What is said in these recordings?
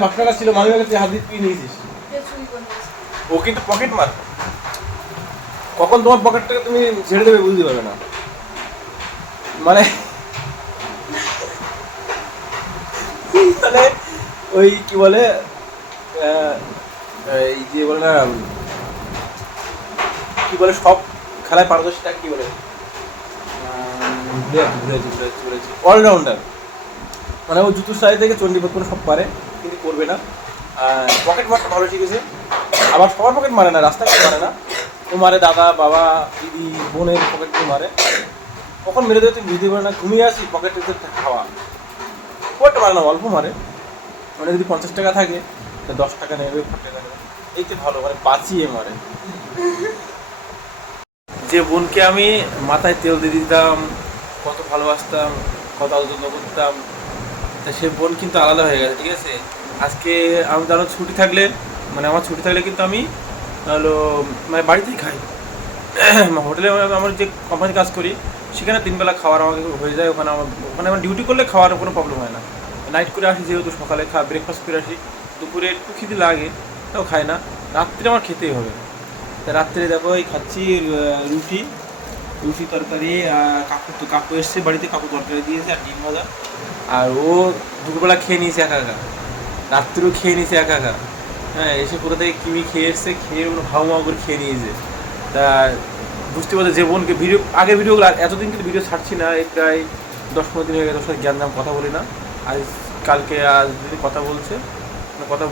5 টাকা ছিল মানি ব্যাগে, তুই হাত দিয়ে তুই নিয়েছিস। ও কিন্তু পকেট মার, কখন তোমার পকেট থেকে তুমি ছেড়ে দেবে বুঝতে পারবে না। মানে মানে ওই কি বলে এই যে বলে না, কি বলে সব খেলায় পারদর্শিতা, কি বলে অলরাউন্ডার। মানে ও জুতো সাইজ থেকে চণ্ডীপদ করে সব পারে, কিন্তু করবে না। পকেট মারটা ভালো শিখেছে, আবার সবার পকেট মারে না, রাস্তাঘাট মারে না। ও মারে দাদা, বাবা, দিদি, বোনের পকেট দিয়ে মারে। কখন মেরে দেবে তুই বুঝতে পারে না, ঘুমিয়ে আসি পকেটে খাওয়া। পকেটটা মারে না, অল্প মারে। মানে যদি 50 টাকা থাকে তা 10 টাকা নেবে, 5 টাকা নেবে, এইতে ভালো, মানে বাঁচিয়ে মারে। যে বোনকে আমি মাথায় তেল দিয়ে দিতাম, কত ভালোবাসতাম, কত আলোচনা করতাম, তা সে বোন কিন্তু আলাদা হয়ে গেছে, ঠিক আছে। আজকে আমি ধরো ছুটি থাকলে, মানে আমার ছুটি থাকলে কিন্তু আমি হলো মানে বাড়িতেই খাই। হোটেলে আমার যে কোম্পানি কাজ করি সেখানে 3 বেলা খাওয়ার আমাকে হয়ে যায়। ওখানে আমার ডিউটি করলে খাওয়ার কোনো প্রবলেম হয় না। নাইট করে আসি যেহেতু, সকালে ব্রেকফাস্ট করে আসি, দুপুরে একটু খিদে লাগে তাও খাই না, রাত্রে আমার খেতেই হবে। তা রাত্রে দেখো এই খাচ্ছি রুটি রুটি তরকারি। কাকু এসছে বাড়িতে, কাকু তরকারি দিয়েছে আর ডিম ভাজা। আর ও দুপুরবেলা খেয়ে নিয়েছে একা একা, রাত্রেও খেয়ে নিয়েছে একা একা। হ্যাঁ, এসে কোথা থেকে কিমি খেয়ে এসছে, খেয়ে ওগুলো হাউ মাউ করে খেয়ে নিয়েছে। তা বুঝতে পারছে যে বোনকে আগের ভিডিওগুলো, এতদিন কিন্তু ভিডিও ছাড়ছি না, এই প্রায় 10-15 দিন হয়ে গেছে ওর সাথে জ্ঞান কথা বলি না। আজ যদি কথা বলছে, কথা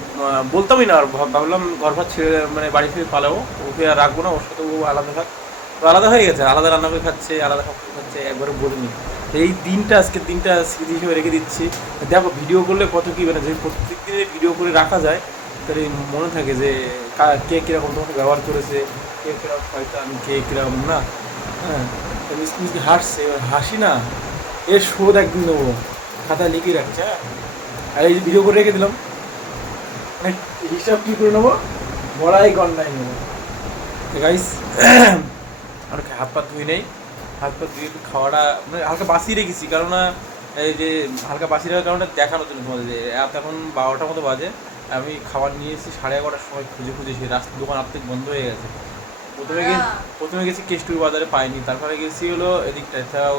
বলতামই না। আর ভাবলাম ঘর ভাত ছেড়ে মানে বাড়ি থেকে পালাবো, ওকে আর রাখবো না, ওর সাথে ও আলাদা থাক। তো আলাদা হয়ে গেছে, আলাদা রান্না করে খাচ্ছে, আলাদা সব কিছু খাচ্ছে, একবারে বলিনি। এই দিনটা, আজকের দিনটা স্মৃতি হিসেবে রেখে দিচ্ছি। দেখো ভিডিও করলে কত কী, মানে যদি প্রত্যেক দিনে ভিডিও করে রাখা যায় তাহলে মনে থাকে যে কে কীরকম তোমাকে ব্যবহার করেছে, কে কীরকম শয়তান, কে কীরকম না। হ্যাঁ, হাসছে, হাসি না, এর শোধ একদিন নেবো, খাতায় লিখে রাখছে। হ্যাঁ, আর এই যে ভিডিও করে রেখে দিলাম, মানে হিসাব কী করে নেবো, বড়াই গন্ডাই নেবো। গাইস, আর হাত পা ধুই নেই, হাত পা ধুয়ে একটু খাওয়াটা মানে হালকা বাসিয়ে রেখেছি, কারণ এই যে হালকা বাসিয়ে রাখার কারণটা দেখানোর জন্য তোমাদের যে এখন 12টার মতো বাজে। আমি খাবার নিয়ে এসেছি 11:30টার সময়, খুঁজে খুঁজে সেই দোকান আর্ধেক বন্ধ হয়ে গেছে। প্রথমে গেছি কেষ্টুর বাজারে, পাইনি। তারপরে গেছি হলো এদিকটা, এছাড়াও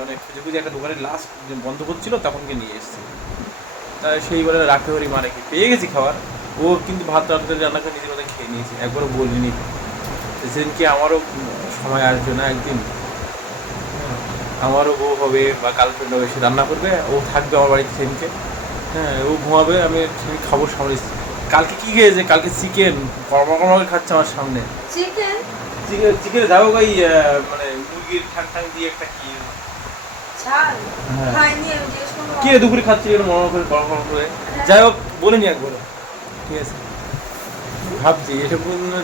মানে খুঁজে খুঁজে একটা দোকানের লাস্ট বন্ধ করছিল, তখনকে নিয়ে এসেছি। তাই সেই বলে রাখতে পারি মারে কি পেয়ে গেছি খাবার। ও কিন্তু ভাত রান্না করে নিজের মধ্যে খেয়ে নিয়েছে, একবারও বলিনি। সেদিনকে আমারও সময় আসবে না একদিন, আমারও বউ হবে বা গার্লফ্রেন্ড হবে, সে রান্না করবে, ও থাকবে আমার বাড়িতে সেদিনকে। হ্যাঁ, ও ঘুমাবে, আমি সেদিন খাবো সামনে। কালকে কি খেয়েছে? কালকে চিকেন কর্মা খাচ্ছে আমার সামনে। চিকেন যাবো ওই মানে মুরগির ঠ্যাং দিয়ে একটা কি কি দুপুরে খাচ্ছি করে কর্মা করে। যাই হোক, বলিনি একবার, ঠিক আছে। ভাবছি এসব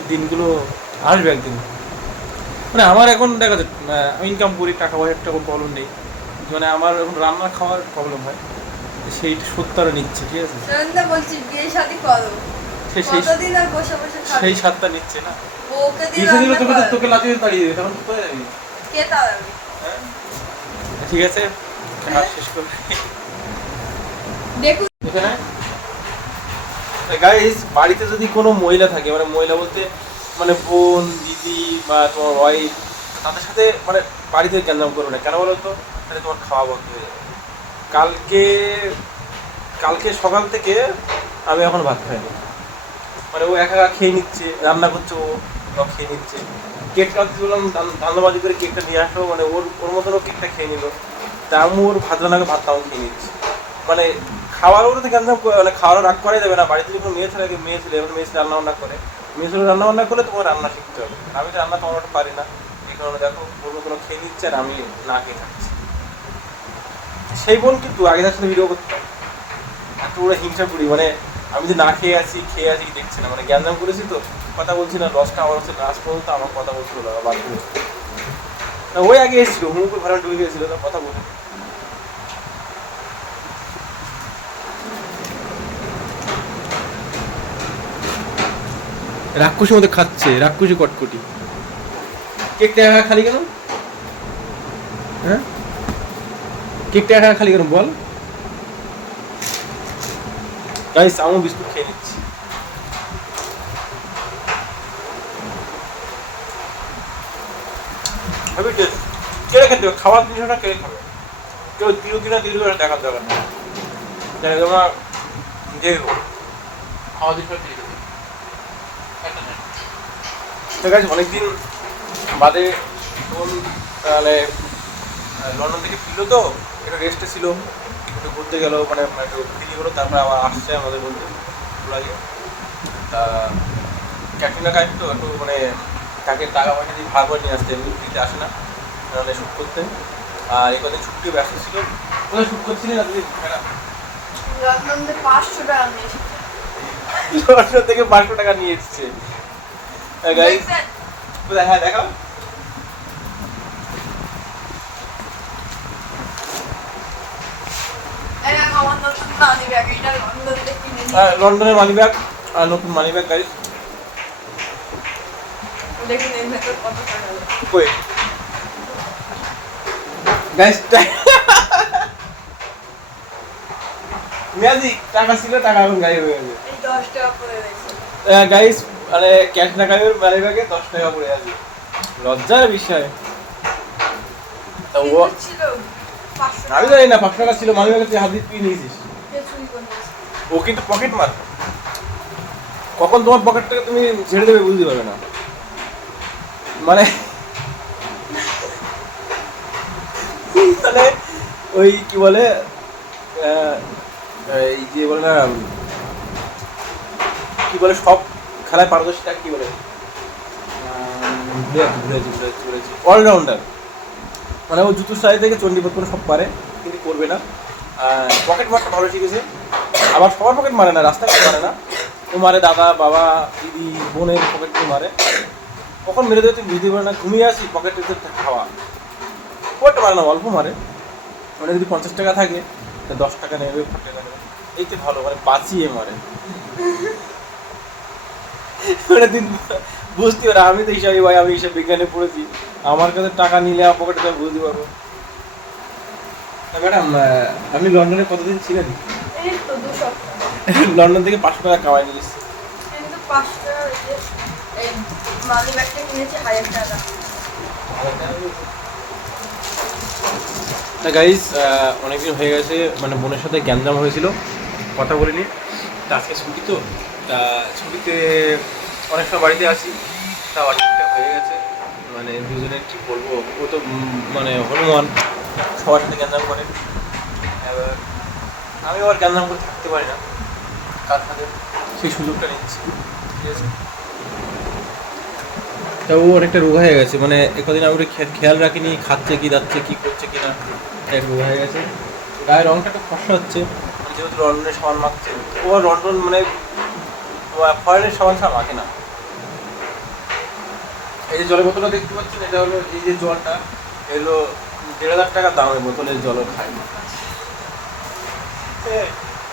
দিনগুলো আসবে একদিন। মানে আমার এখন দেখা যাচ্ছে আমি ইনকাম করি, টাকা পয়সার একটা কোনো প্রবলেম নেই, মানে আমার এখন রান্না খাওয়ার প্রবলেম হয়, সেইটা সত্য নিচ্ছে, ঠিক আছে। সেই স্বাদটা নিচ্ছে না, তোকে লাচিয়ে তাড়িয়ে দেবে, তখন কোথায় যাবি? ঠিক আছে, শেষ করে গাইস, বাড়িতে যদি কোনো মহিলা থাকে, মানে মহিলা বলতে মানে বোন, দিদি বা তোমার ওয়াইফ, তাদের সাথে মানে বাড়িতে গ্যাঞ্জাম করবে না। কেন বলো তো? তাহলে তোমার খাওয়া বন্ধ হয়ে যাবে। কালকে সকাল থেকে আমি এখন ভাত খাইনি, মানে ও একা একা খেয়ে নিচ্ছে, রান্না করছে, ও খেয়ে নিচ্ছে। কেকটা বললাম ধান্দাবাজি করে কেকটা নিয়ে আসো, মানে ওর মতনও কেকটা খেয়ে নিল। তা আমি ওর ভাত রান্নাকে ভাতটাও খেয়ে নিচ্ছি। মানে খাওয়ার ওপরে গ্যাঞ্জাম, মানে খাওয়ার রাগ করাই যাবে না। বাড়িতে যখন মেয়ে ছেলে রান্না বান্না করে, মেয়ে ছেলে রান্না বান্না করলে তোমার রান্না শিখতে হবে। আমি তো রান্না তোমার পারি না, এই কারণে দেখো ওর মতনও খেয়ে নিচ্ছে আর আমি না খেয়ে থাকছি। সেই বোন কিন্তু আগে তার সাথে ভিডিও করতাম, একটু ওরা হিংসা করি, মানে আমি যে না খেয়ে আছি দেখছি না, মানে জ্ঞানদাম করেছি তো কথা বলছি না। লসটা আমার হচ্ছে, লাস্ট পর্যন্ত আমার কথা বলছিল না, বাদ দিয়ে ওই আগে এসেছিল, হুমুকে ঘরে ঢুকে গিয়েছিল, তার কথা বলি। রাক্ষসের মধ্যে খাচ্ছে, রাক্ষসী কটকটি। কেকটা একা খালি কেন? হ্যাঁ, কেকটা একা খালি কেন বল? গাইস আমি বিস্কুট খেয়ে নিচ্ছি। Heavy taste. কেড়ে খেতে হবে, খাওয়ার জিনিসটা কেড়ে খাবে। কেউ তিরু কিনা তিরু দেখার দরকার নেই। দেখে তোমার যে খাওয়া জিনিসটা কেড়ে খেতে। তো গাইস অনেকদিন বাদে ফোন তাহলে লন্ডন থেকে ফিরলো তো একটু রেস্টে ছিল, একটু ঘুরতে গেলো, মানে একটু ফিরি হলো, তারপরে আবার আসছে আমাদের মধ্যে লাগে। তা ক্যাটরিনা কাইফ তো একটু মানে তাকে টাকা পয়সা দিয়ে ভাগ করে নিয়ে আসতে, এমনি ফ্রিতে আসে না, তাহলে শ্যুট করতে। আর এই কদিন ছুটি ব্যস্ত ছিল। কোথায় শ্যুট করছিলি না তুই? লন্ডন থেকে 500 টাকা নিয়ে এসেছে। লন্ডন থেকে 500 টাকা নিয়ে এসছে। গাইস কোথায়? হ্যাঁ দেখাও। আমার নতুন মানি ব্যাগ, এটা লন্ডন থেকে কিনে নিয়ে লন্ডনের মানি ব্যাগ, আর নতুন মানি ব্যাগ গাইস। দেখুন এর ভেতর কত টাকা আছে। কই গাইস ম্যাজিক টাকা ছিল, টাকা এখন গায়েব হয়ে গেছে। এই 10 টাকা পড়ে রয়েছে। গাইস মানে ক্যাটরিনা কাইফের মানি ব্যাগে 10 টাকা পড়ে আছে, লজ্জার বিষয়। তা ও ছিল 500 আমি জানি না 5 টাকা ছিল মানি ব্যাগে, তুই হাত দিয়ে তুই নিয়েছিস। কে চুরি করে নিয়েছে? ও কিন্তু পকেট মার, কখন তোমার পকেটটাকে তুমি ছেড়ে দেবে বুঝতে পারবে না। মানে মানে ওই কি বলে এই যে বলে না কি বলে সব খেলায় পারদর্শিতা কি বলে, অলরাউন্ডার। মানে ও জুতো সাইজ থেকে চণ্ডীপদ করে সব পারে, কিন্তু করবে না। পকেট মারটা ভালো শিখেছে, আবার সবার পকেট মারে না, রাস্তাঘাট মারে না। ও মারে দাদা বাবা দিদি বোনের পকেট মারে। কখন মেরে দেবে তুমি বুঝতে পারে না, ঘুমিয়ে আসি পকেটে খাওয়া। পকেটটা মারে না, অল্প মারে। মানে যদি 50 টাকা থাকে তা 10 টাকা নেবে, 5 টাকা নেবে, এই তো ভালো, মানে বাঁচিয়ে মারে। মানে দিন বুঝতে পারে, আমি তো হিসাবে ভাই, আমি হিসাব বিজ্ঞানে পড়েছি, আমার কাছে টাকা নিলে আমার পকেটে তো বুঝতে পারবো। ম্যাডাম আপনি লন্ডনে কতদিন ছিলেন? এই তো 2 সপ্তাহ। লন্ডন থেকে 500 টাকা কামাই নিয়ে এসেছি। কিন্তু 5 টাকা এই মানি ব্যাগটা কিনেছে 1000 টাকা। তা গাইস অনেকদিন হয়ে গেছে, মানে বোনের সাথে গ্যাঞ্জাম হয়েছিল, কথা বলিনি। তা আজকে ছুটি তো, তা ছুটিতে অনেক সময় বাড়িতে আসি, তা অনেকটা হয়ে গেছে। মানে দুজনে কী বলবো, ও তো মানে হনুমান, সবার সাথে গ্যাঞ্জাম করে। এবার আমি আবার গ্যাঞ্জাম করে থাকতে পারি না, কার সাথে সেই সুযোগটা নিচ্ছি, ঠিক আছে। তা ও অনেকটা রোগা হয়ে গেছে, মানে একদিন আমি ওটা খেয়াল রাখিনি, খাচ্ছে কি যাচ্ছে কি করছে কিনা, একটু রোগা হয়ে গেছে। গায়ের রঙটা একটু ফর্সা হচ্ছে, মানে যেহেতু লন্ডনের সাবান মাখছে। ও লন্ডন মানে ফরেনের সাবান ছাড়া মাখে না। এই যে জলের বোতলটা দেখতে পাচ্ছেন, এটা হলো এই যে জলটা, এগুলো 1,500 টাকা দামের বোতলের জলও খায়।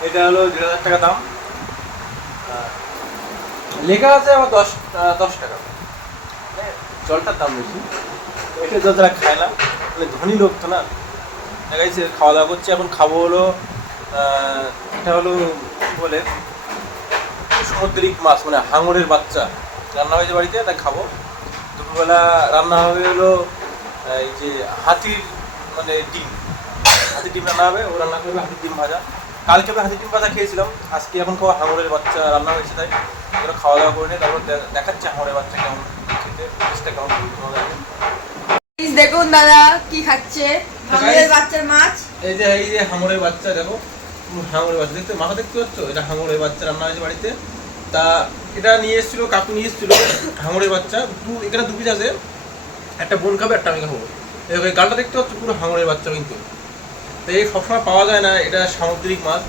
এটা হলো 1,500 টাকা দাম, লেখা আছে আবার 10 টাকা। জলটার দাম বেশি, এটা জল তারা খায় না, মানে ধনী লোক তো না। দেখা যাচ্ছে খাওয়া দাওয়া করছে, এখন খাবো হলো এটা হলো কী বলে সামুদ্রিক মাছ, মানে হাঙরের বাচ্চা রান্না হয়েছে বাড়িতে, তা খাবো। দুপুরবেলা রান্না হবে হলো এই যে হাতির মানে ডিম, হাতির ডিম রান্না হবে, ও রান্না করবে হাতির ডিম ভাজা। কালকে আমি হাতির ডিম ভাজা খেয়েছিলাম, আজকে এখন খাওয়া হাঙরের বাচ্চা রান্না হয়েছে, তাই ওরা খাওয়া দাওয়া করে নিয়ে তারপর দেখাচ্ছে হাঙরের বাচ্চা কেমন খেতে, টেস্টটা কেমন তোমাদের। দেখুন দাদা কি খাচ্ছে, হাঙরের বাচ্চার মাছ। এই যে হাঙরের বাচ্চা, দেখো হাঙরের বাচ্চা দেখতে, মাথা দেখতে পাচ্ছ, এটা হাঙরের বাচ্চা রান্না হয়েছে বাড়িতে। তা এটা নিয়ে এসেছিলো, কাকু নিয়ে এসেছিলো হাঙরের বাচ্চা, এখানে 2 পিস আছে, একটা বোন খাবে একটা আমি খাবো। এই গালটা দেখতে পাচ্ছ পুরো হাঙরের বাচ্চা, কিন্তু তো এই সবসময় পাওয়া যায় না, এটা সামুদ্রিক মাছ।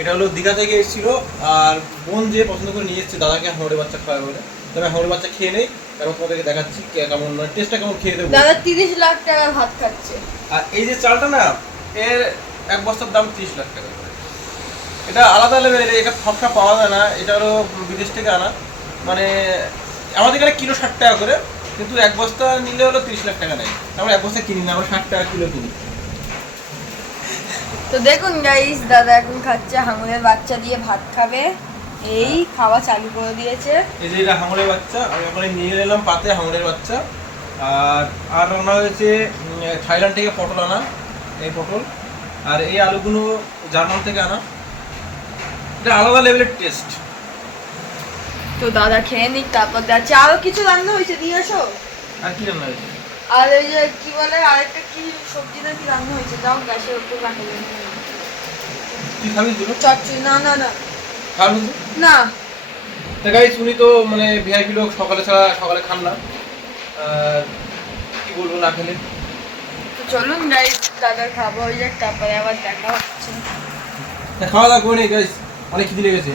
এটা হলো দীঘা থেকে এসেছিলো, আর বোন যে পছন্দ করে নিয়ে এসেছে দাদাকে হাঙরের বাচ্চা খাওয়াবে বলে। তবে হাঙরের বাচ্চা খেয়ে নেই, তারপর তোমাদেরকে দেখাচ্ছি কেমন, মানে টেস্টটা কেমন খেয়ে দেবো। দাদা 30 লাখ টাকা ভাত খাচ্ছে। আর এই যে চালটা না, এর এক বস্তার দাম 30 লাখ টাকা করে। এটা আলাদা লেভেলের, এটা সবটা পাওয়া যায় না, এটা হলো বিদেশ থেকে আনা। মানে আমাদের এখানে কিলো 60 টাকা করে, কিন্তু এক বস্তা নিলে হলো 30 লাখ টাকা নেয়। আমরা এক বস্তা কিনি না, আমরা 60 টাকা কিলো কিনি। তো দেখুন গাইস, দাদা এখন খাচ্ছে হাঙরের বাচ্চা দিয়ে ভাত খাবে। এই খাওয়া চালু করে দিয়েছে। এই যে এটা হাঙরের বাচ্চা, আমি ওখানে নিয়ে এলাম পাতে হাঙরের বাচ্চা। আর রান্না হয়েছে থাইল্যান্ড থেকে পটল আনা, এই পটল। আর এই আলুগুলো জার্মান থেকে আনা। এটা আলাদা লেভেলের টেস্ট। তো দাদা খেয়ে নিক, তারপর যাচ্ছে। আরো কিছু রান্না হয়েছে, দিয়ে আসো। আর কি রান্না হয়েছে? আর ওই যে কি বলে, আরেকটা কি সবজি না কি রান্না হয়েছে, যাও গ্যাসের উপর রাখা যাবে। তুই খাবি দুটো? চচ্চড়ি? না না না খাবি তো? না। তা গাইস, উনি তো মানে ভিআইপি লোক, সকালে ছাড়া সকালে খান না। আর কি বলবো না খেলে। তো চলুন গাইস, দাদার খাওয়া হয়ে যাক, তারপরে আবার দেখা হচ্ছে। খাওয়া দাওয়া করে নেই গাইস, অনেক খিদে লেগেছে।